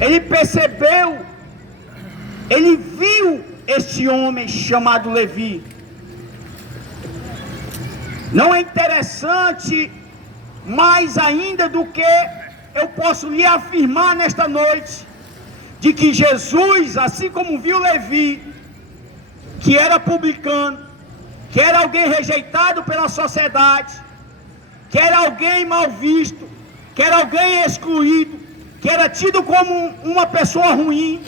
Ele percebeu, ele viu este homem chamado Levi. Não é interessante mais ainda do que eu posso lhe afirmar nesta noite, de que Jesus, assim como viu Levi, que era publicano, que era alguém rejeitado pela sociedade, que era alguém mal visto, que era alguém excluído, que era tido como uma pessoa ruim,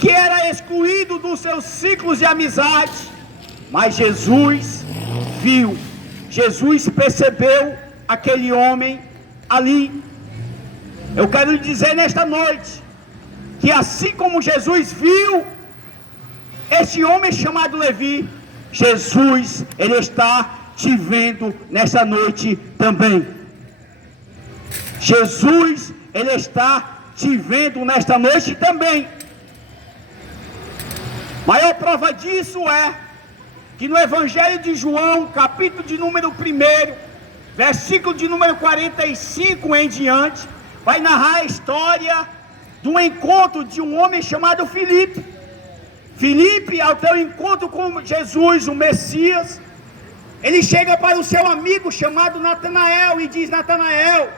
que era excluído dos seus ciclos de amizade, mas Jesus viu, Jesus percebeu aquele homem ali. Eu quero lhe dizer nesta noite, que assim como Jesus viu este homem chamado Levi, Jesus, ele está te vendo nesta noite também. Jesus, ele está te vendo nesta noite também. Maior prova disso é que no Evangelho de João, capítulo de número 1, versículo de número 45 em diante, vai narrar a história do encontro de um homem chamado Filipe. Filipe, ao teu encontro com Jesus, o Messias, ele chega para o seu amigo chamado Natanael e diz: Natanael,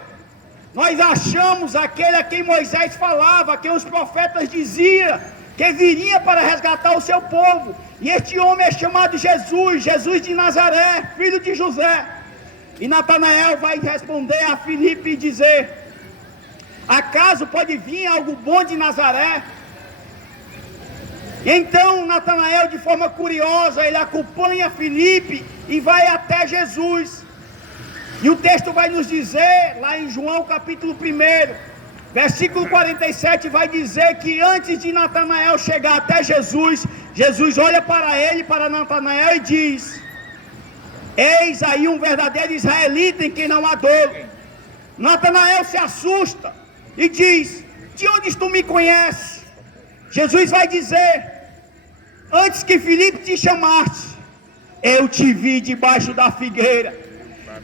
nós achamos aquele a quem Moisés falava, a quem os profetas diziam, que viria para resgatar o seu povo. E este homem é chamado Jesus, Jesus de Nazaré, filho de José. E Natanael vai responder a Filipe e dizer: acaso pode vir algo bom de Nazaré? E então Natanael, de forma curiosa, ele acompanha Filipe e vai até Jesus. E o texto vai nos dizer, lá em João capítulo 1, versículo 47, vai dizer que antes de Natanael chegar até Jesus, Jesus olha para ele, para Natanael, e diz: eis aí um verdadeiro israelita em quem não há dolo. Natanael se assusta e diz: de onde tu me conheces? Jesus vai dizer: antes que Filipe te chamasse, eu te vi debaixo da figueira.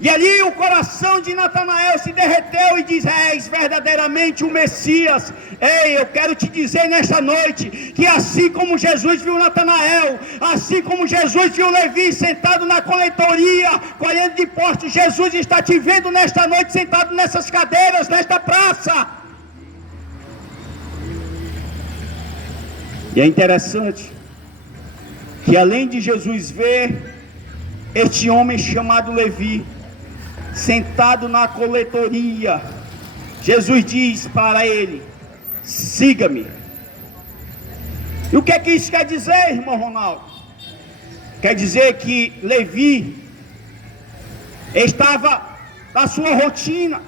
E ali o coração de Natanael se derreteu e diz: és verdadeiramente o Messias. Ei, eu quero te dizer nesta noite, que assim como Jesus viu Natanael, assim como Jesus viu Levi sentado na coletoria, colhendo de impostos, Jesus está te vendo nesta noite sentado nessas cadeiras, nesta praça. E é interessante que além de Jesus ver este homem chamado Levi sentado na coletoria, Jesus diz para ele: siga-me. E o que é que isso quer dizer, irmão Ronaldo? Quer dizer que Levi estava na sua rotina,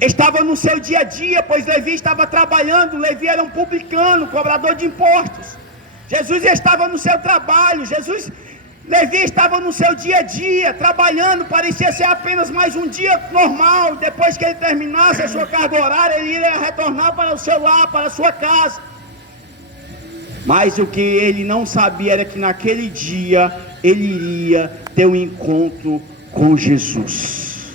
estava no seu dia a dia, pois Levi estava trabalhando. Levi era um publicano, cobrador de impostos. Jesus estava no seu trabalho, Levi estava no seu dia a dia, trabalhando. Parecia ser apenas mais um dia normal. Depois que ele terminasse a sua carga horária, ele iria retornar para o seu lar, para a sua casa. Mas o que ele não sabia era que naquele dia ele iria ter um encontro com Jesus.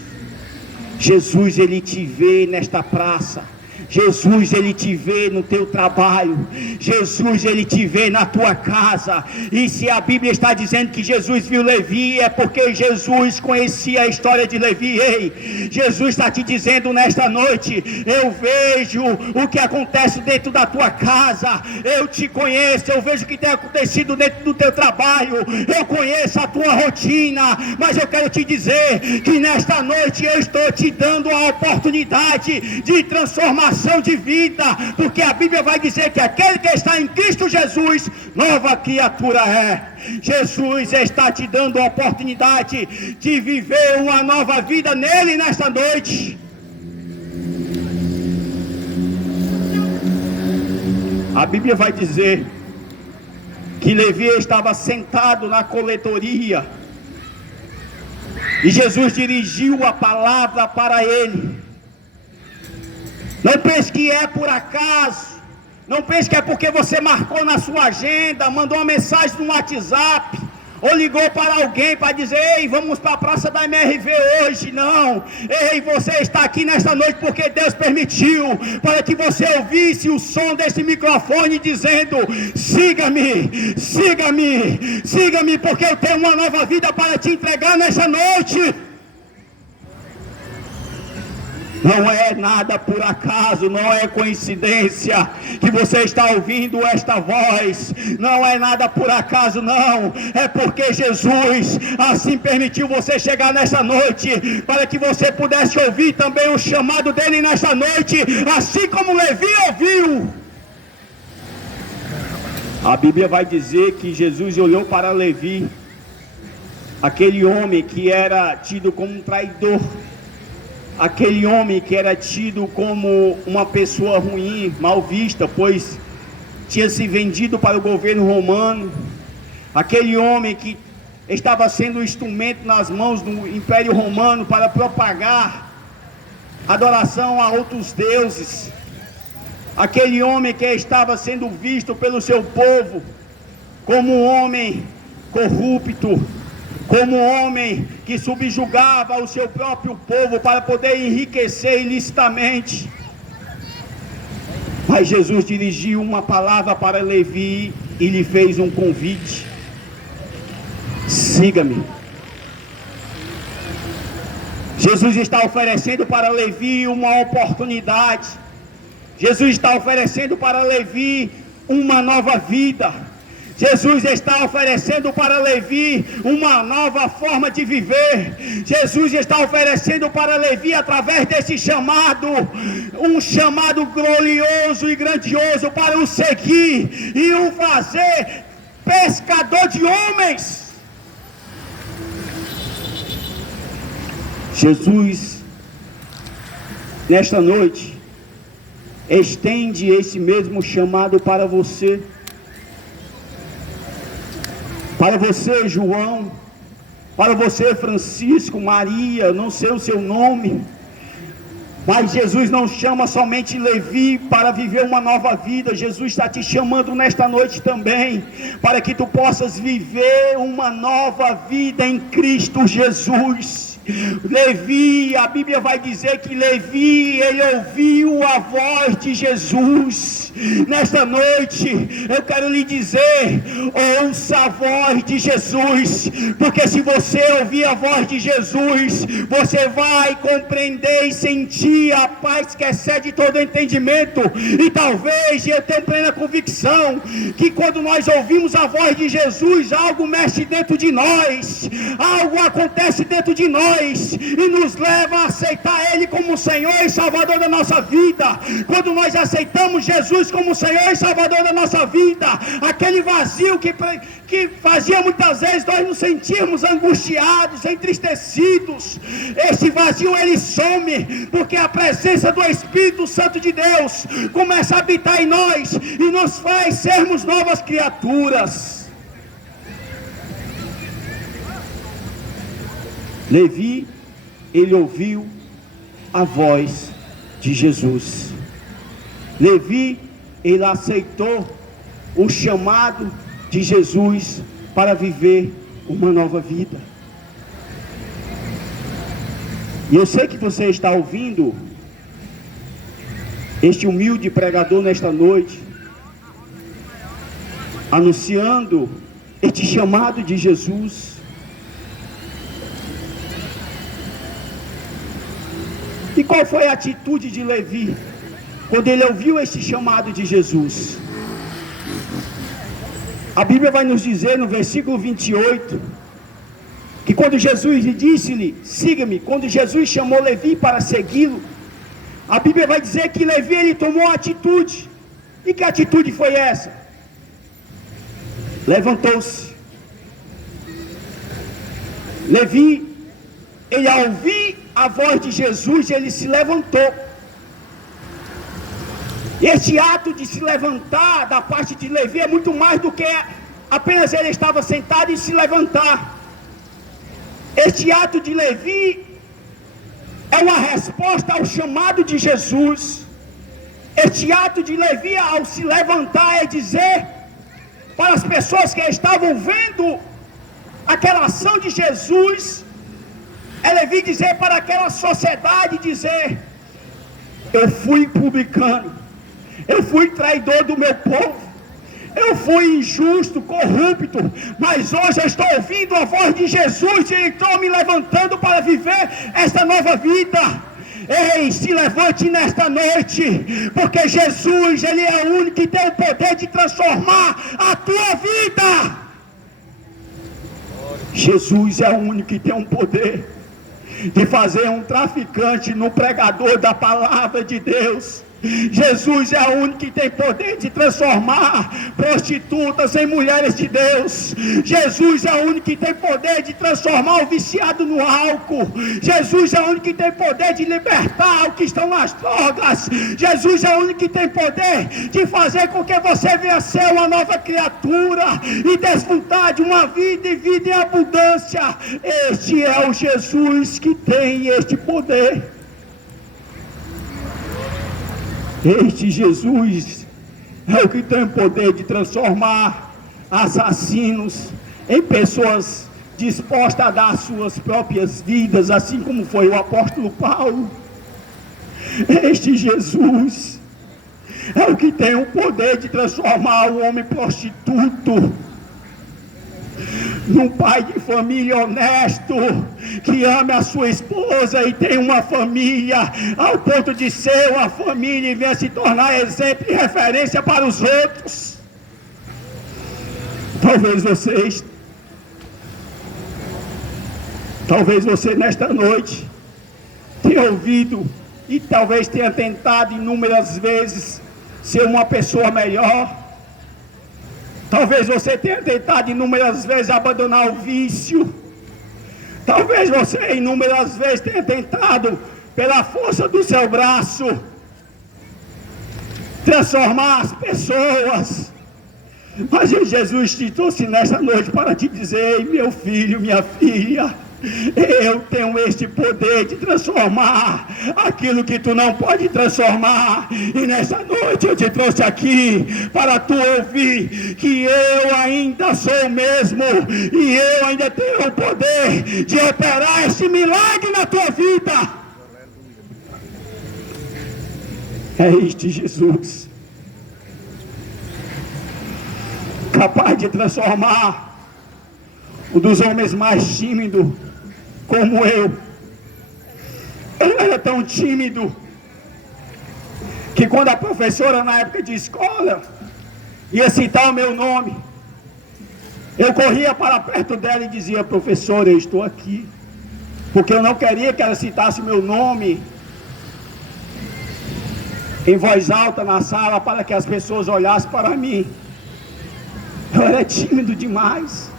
Jesus, ele te vê nesta praça. Jesus, ele te vê no teu trabalho. Jesus, ele te vê na tua casa. E se a Bíblia está dizendo que Jesus viu Levi, é porque Jesus conhecia a história de Levi. Ei, Jesus está te dizendo nesta noite: eu vejo o que acontece dentro da tua casa, eu te conheço, eu vejo o que tem acontecido dentro do teu trabalho, eu conheço a tua rotina. Mas eu quero te dizer que nesta noite eu estou te dando a oportunidade de transformação de vida, porque a Bíblia vai dizer que aquele que está em Cristo Jesus, nova criatura é. Jesus está te dando a oportunidade de viver uma nova vida nele nesta noite. A Bíblia vai dizer que Levi estava sentado na coletoria e Jesus dirigiu a palavra para ele. Não pense que é por acaso, não pense que é porque você marcou na sua agenda, mandou uma mensagem no WhatsApp, ou ligou para alguém para dizer: ei, vamos para a praça da MRV hoje. Não. Ei, você está aqui nesta noite porque Deus permitiu, para que você ouvisse o som desse microfone dizendo: siga-me, siga-me, siga-me, porque eu tenho uma nova vida para te entregar nessa noite. Não é nada por acaso, não é coincidência que você está ouvindo esta voz. Não é nada por acaso, não. É porque Jesus assim permitiu você chegar nesta noite, para que você pudesse ouvir também o chamado dele nesta noite, assim como Levi ouviu. A Bíblia vai dizer que Jesus olhou para Levi, aquele homem que era tido como um traidor, aquele homem que era tido como uma pessoa ruim, mal vista, pois tinha se vendido para o governo romano, aquele homem que estava sendo um instrumento nas mãos do Império Romano para propagar adoração a outros deuses, aquele homem que estava sendo visto pelo seu povo como um homem corrupto, como um homem que subjugava o seu próprio povo para poder enriquecer ilicitamente. Mas Jesus dirigiu uma palavra para Levi e lhe fez um convite: siga-me. Jesus está oferecendo para Levi uma oportunidade. Jesus está oferecendo para Levi uma nova vida. Jesus está oferecendo para Levi uma nova forma de viver. Jesus está oferecendo para Levi, através desse chamado, um chamado glorioso e grandioso para o seguir e o fazer pescador de homens. Jesus, nesta noite, estende esse mesmo chamado para você. Para você, João, para você, Francisco, Maria, não sei o seu nome, mas Jesus não chama somente Levi para viver uma nova vida. Jesus está te chamando nesta noite também, para que tu possas viver uma nova vida em Cristo Jesus. Levi, a Bíblia vai dizer que Levi, ele ouviu a voz de Jesus. Nesta noite, eu quero lhe dizer: ouça a voz de Jesus, porque se você ouvir a voz de Jesus, você vai compreender e sentir a paz que excede todo entendimento. E talvez, eu tenho plena convicção, que quando nós ouvimos a voz de Jesus, algo mexe dentro de nós, algo acontece dentro de nós, e nos leva a aceitar Ele como Senhor e Salvador da nossa vida. Quando nós aceitamos Jesus como Senhor e Salvador da nossa vida, aquele vazio que fazia muitas vezes nós nos sentirmos angustiados, entristecidos, esse vazio ele some, porque a presença do Espírito Santo de Deus começa a habitar em nós e nos faz sermos novas criaturas. Levi, ele ouviu a voz de Jesus. Levi, ele aceitou o chamado de Jesus para viver uma nova vida. E eu sei que você está ouvindo este humilde pregador nesta noite, anunciando este chamado de Jesus. E qual foi a atitude de Levi quando ele ouviu este chamado de Jesus? A Bíblia vai nos dizer no versículo 28, que quando Jesus lhe disse-lhe, siga-me, quando Jesus chamou Levi para segui-lo, a Bíblia vai dizer que Levi, ele tomou uma atitude. E que atitude foi essa? Levantou-se. Levi, ele ao ouvir a voz de Jesus, ele se levantou. E este ato de se levantar da parte de Levi é muito mais do que apenas ele estava sentado e se levantar. Este ato de Levi é uma resposta ao chamado de Jesus. Este ato de Levi ao se levantar é dizer para as pessoas que estavam vendo aquela ação de Jesus, ela veio dizer para aquela sociedade, dizer: eu fui publicano, eu fui traidor do meu povo, eu fui injusto, corrupto, mas hoje eu estou ouvindo a voz de Jesus e estou me levantando para viver esta nova vida. Ei, se levante nesta noite, porque Jesus, Ele é o único que tem o poder de transformar a tua vida. Jesus é o único que tem um poder de fazer um traficante no pregador da palavra de Deus. Jesus é o único que tem poder de transformar prostitutas em mulheres de Deus. Jesus é o único que tem poder de transformar o viciado no álcool. Jesus é o único que tem poder de libertar os que estão nas drogas. Jesus é o único que tem poder de fazer com que você venha a ser uma nova criatura e desfrutar de uma vida e vida em abundância. Este é o Jesus que tem este poder. Este Jesus é o que tem o poder de transformar assassinos em pessoas dispostas a dar suas próprias vidas, assim como foi o apóstolo Paulo. Este Jesus é o que tem o poder de transformar o homem prostituto num pai de família honesto, que ame a sua esposa e tem uma família, ao ponto de ser uma família e venha se tornar exemplo e referência para os outros. Talvez você nesta noite tenha ouvido e talvez tenha tentado inúmeras vezes ser uma pessoa melhor. Talvez você tenha tentado inúmeras vezes abandonar o vício. Talvez você inúmeras vezes tenha tentado, pela força do seu braço, transformar as pessoas. Mas Jesus te trouxe nessa noite para te dizer: meu filho, minha filha, eu tenho este poder de transformar aquilo que tu não pode transformar. E nessa noite eu te trouxe aqui para tu ouvir que eu ainda sou o mesmo e eu ainda tenho o poder de operar este milagre na tua vida. É este Jesus, capaz de transformar um dos homens mais tímidos como eu. Eu era tão tímido que quando a professora na época de escola ia citar o meu nome, eu corria para perto dela e dizia: professora, eu estou aqui, porque eu não queria que ela citasse meu nome em voz alta na sala para que as pessoas olhassem para mim. Eu era tímido demais.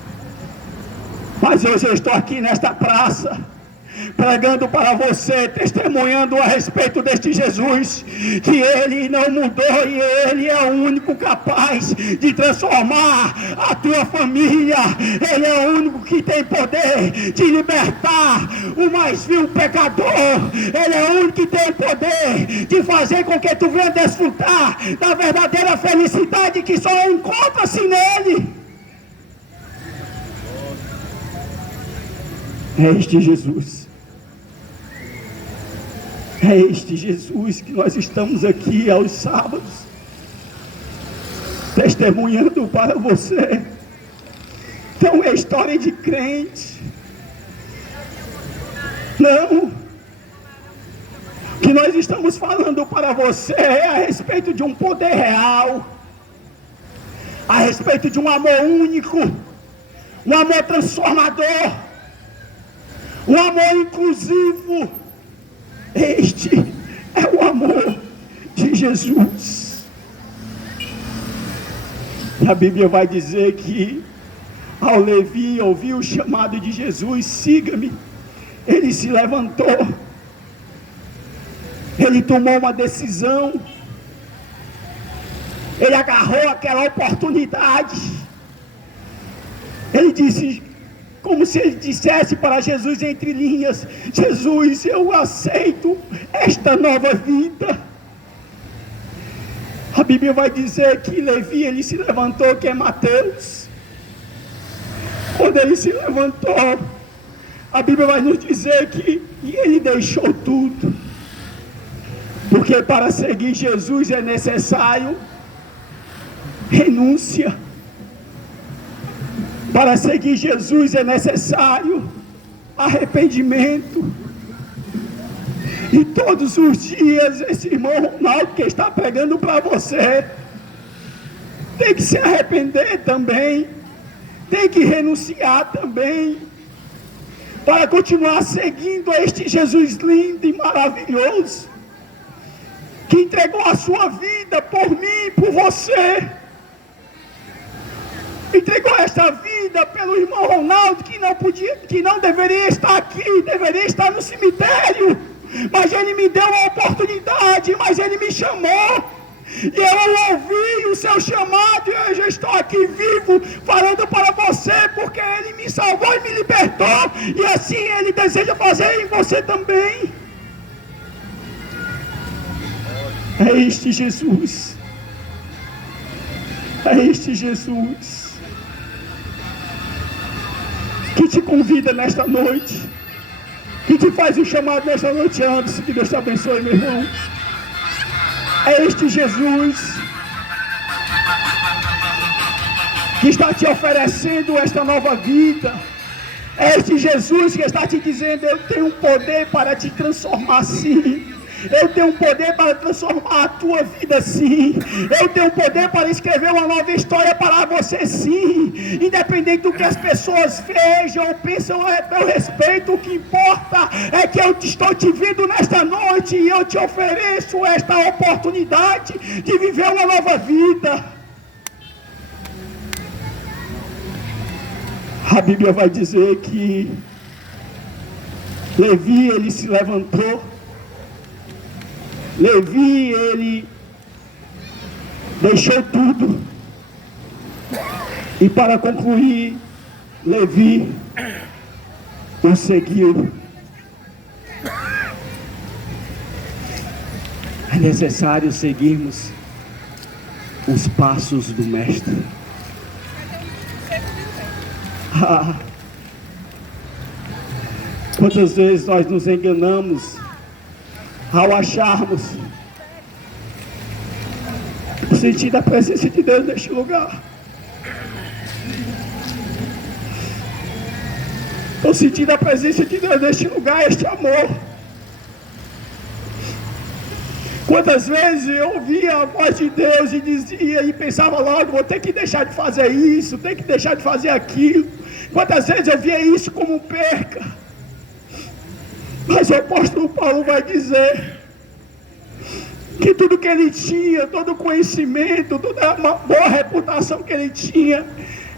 Mas hoje eu estou aqui nesta praça, pregando para você, testemunhando a respeito deste Jesus, que Ele não mudou e Ele é o único capaz de transformar a tua família. Ele é o único que tem poder de libertar o mais vil pecador. Ele é o único que tem poder de fazer com que tu venha desfrutar da verdadeira felicidade que só encontra-se nele. É este Jesus. É este Jesus que nós estamos aqui aos sábados, testemunhando para você. Não é história de crente. Não. O que nós estamos falando para você é a respeito de um poder real, a respeito de um amor único, um amor transformador, um amor inclusivo. Este é o amor de Jesus. A Bíblia vai dizer que ao Levi ouvir o chamado de Jesus: siga-me, ele se levantou, ele tomou uma decisão, ele agarrou aquela oportunidade. Ele disse, como se ele dissesse para Jesus entre linhas: Jesus, eu aceito esta nova vida. A Bíblia vai dizer que Levi, ele se levantou, que é Mateus, Quando ele se levantou, a Bíblia vai nos dizer que ele deixou tudo. Porque para seguir Jesus é necessário renúncia. Para seguir Jesus é necessário arrependimento. E todos os dias esse irmão Ronaldo que está pregando para você tem que se arrepender também, tem que renunciar também, para continuar seguindo este Jesus lindo e maravilhoso, que entregou a sua vida por mim e por você, entregou esta vida pelo irmão Ronaldo, que não deveria estar aqui, deveria estar no cemitério, mas ele me deu a oportunidade, mas ele me chamou. E eu ouvi o seu chamado e eu já estou aqui vivo falando para você, porque ele me salvou e me libertou, e assim ele deseja fazer em você também. É este Jesus, é este Jesus que te convida nesta noite, que te faz um chamado nesta noite antes. Que Deus te abençoe, meu irmão. É este Jesus que está te oferecendo esta nova vida. É este Jesus que está te dizendo: eu tenho poder para te transformar, sim. Eu tenho poder para transformar a tua vida, sim. Eu tenho poder para escrever uma nova história para você, sim. Independente do que as pessoas vejam ou pensam a teu respeito, o que importa é que eu estou te vendo nesta noite e eu te ofereço esta oportunidade de viver uma nova vida. A Bíblia vai dizer que Levi, ele se levantou. Levi, ele deixou tudo. E para concluir, Levi o seguiu. É necessário seguirmos os passos do Mestre. Quantas vezes nós nos enganamos ao acharmos o sentido da presença de Deus neste lugar. O sentido da presença de Deus neste lugar é este amor. Quantas vezes eu ouvia a voz de Deus e dizia e pensava logo: vou ter que deixar de fazer isso, tenho que deixar de fazer aquilo. Quantas vezes eu via isso como perca. Mas o apóstolo Paulo vai dizer que tudo que ele tinha, todo o conhecimento, toda a boa reputação que ele tinha,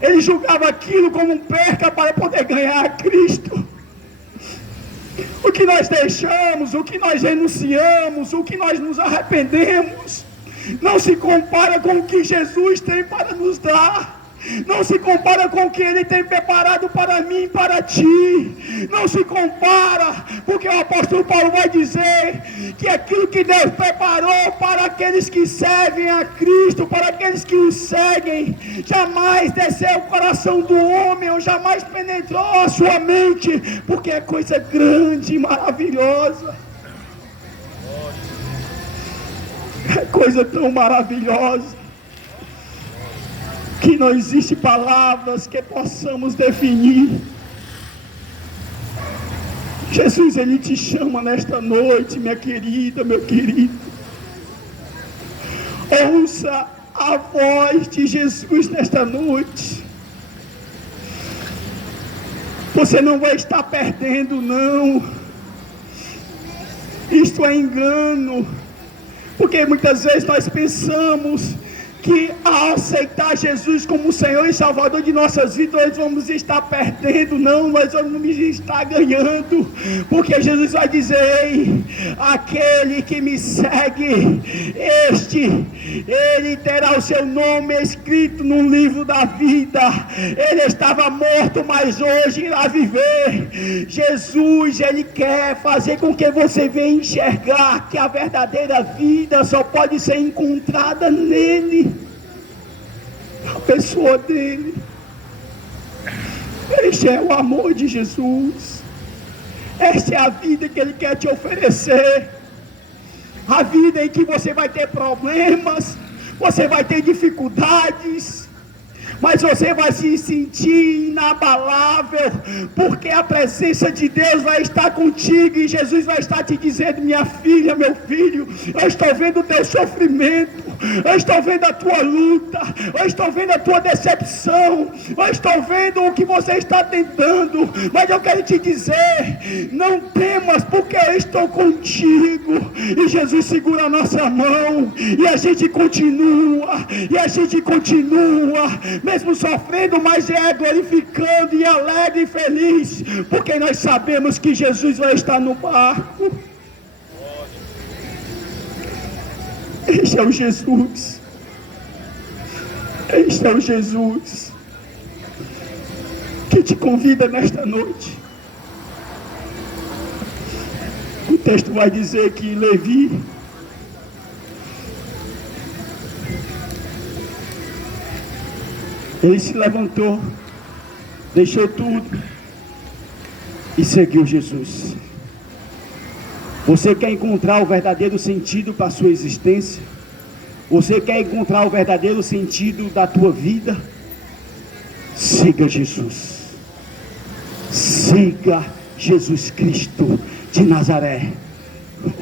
ele julgava aquilo como perca para poder ganhar a Cristo. O que nós deixamos, o que nós renunciamos, o que nós nos arrependemos, não se compara com o que Jesus tem para nos dar. Não se compara com o que Ele tem preparado para mim e para ti. Não se compara, porque o apóstolo Paulo vai dizer que aquilo que Deus preparou para aqueles que servem a Cristo, para aqueles que o seguem, jamais desceu o coração do homem, ou jamais penetrou a sua mente, porque é coisa grande e maravilhosa. É coisa tão maravilhosa que não existe palavras que possamos definir. Jesus, Ele te chama nesta noite, minha querida, meu querido. Ouça a voz de Jesus nesta noite. Você não vai estar perdendo, não. Isto é engano, porque muitas vezes nós pensamos que ao aceitar Jesus como Senhor e Salvador de nossas vidas, nós vamos estar perdendo. Não, nós vamos estar ganhando, porque Jesus vai dizer: ei, aquele que me segue, ele terá o seu nome escrito no livro da vida. Ele estava morto, mas hoje irá viver. Jesus, Ele quer fazer com que você venha enxergar que a verdadeira vida só pode ser encontrada nele, a pessoa dele. Este é o amor de Jesus. Esta é a vida que Ele quer te oferecer. A vida em que você vai ter problemas, você vai ter dificuldades, mas você vai se sentir inabalável, porque a presença de Deus vai estar contigo, e Jesus vai estar te dizendo: minha filha, meu filho, eu estou vendo o teu sofrimento, eu estou vendo a tua luta, eu estou vendo a tua decepção, eu estou vendo o que você está tentando, mas eu quero te dizer: não temas, porque eu estou contigo. E Jesus segura a nossa mão, e a gente continua, mesmo sofrendo, mas é glorificando e alegre e feliz, porque nós sabemos que Jesus vai estar no barco. Este é o Jesus. Este é o Jesus que te convida nesta noite. O texto vai dizer que Levi, ele se levantou, deixou tudo e seguiu Jesus. Você quer encontrar o verdadeiro sentido para a sua existência? Você quer encontrar o verdadeiro sentido da tua vida? Siga Jesus. Siga Jesus Cristo de Nazaré.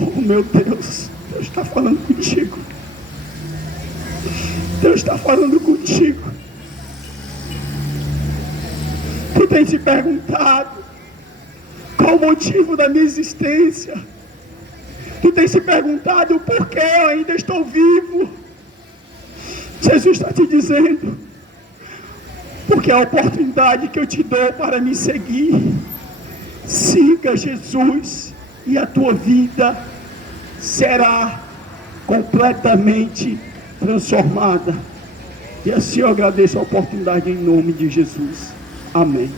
Oh meu Deus, Deus está falando contigo. Deus está falando contigo. Tu tem se perguntado qual o motivo da minha existência? Tu tem se perguntado por que eu ainda estou vivo? Jesus está te dizendo: porque é a oportunidade que eu te dou para me seguir. Siga Jesus e a tua vida será completamente transformada. E assim eu agradeço a oportunidade em nome de Jesus. Amém.